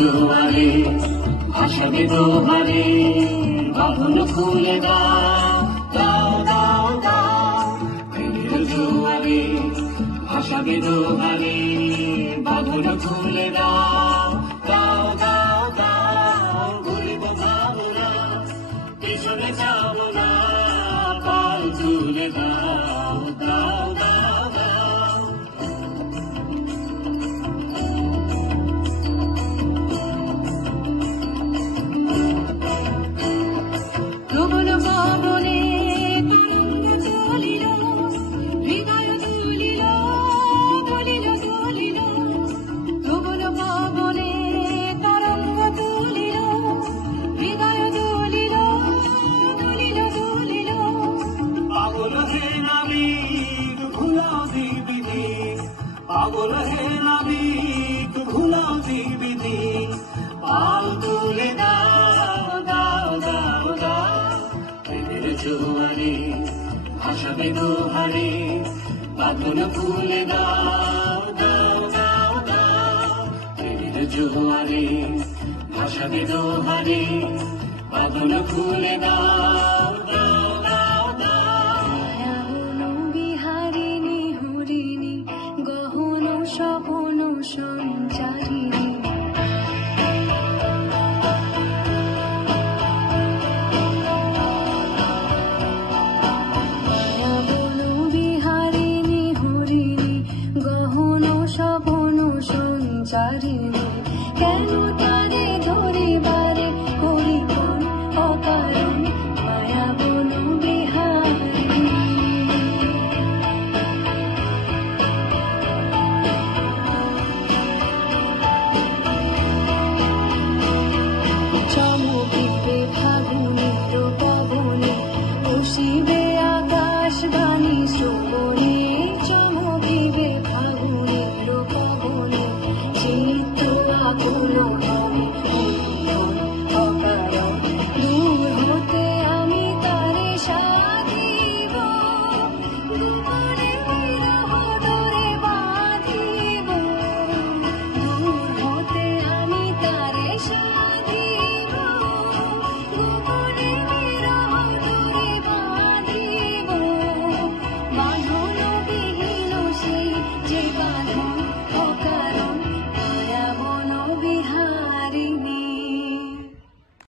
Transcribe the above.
জোয়ারে ভাসাবে দোহারে বাঁধন খুলে দাও দাও দাও দাও প্রেমের জোয়ারে ভাসাবে দোহারে বাঁধন খুলে দাও দাও দাও দাও ঘুরিব ভাবনা পিছনে যাব না পাল তুলে দাও দাও দাও দাও পাগল হে নাবিক ভুলাও দিবি দিন পাল তুলে দাও দাও দাও দাও প্রেমের জোয়ারে ভাসাবে দোহারে বাঁধন খুলে দাও দাও দাও দাও প্রেমের জোয়ারে ভাসাবে দোহারে বাঁধন খুলে দাও দাও দাও দাও বিহারিণী হরিণী গহন স্বপন সঞ্চারিণী বিহারিণী হরিণী গহন স্বপন সঞ্চারিণী কেন তারে ধরিবারে করি কোন অকারণ মায়া বন বিহারিণী চমকিবে ফাগুনের পবনে বসিবে আকাশ বাণী শ্রবণে চমকিবে ফাগুনের পবনে চিত্ত আকুল মনে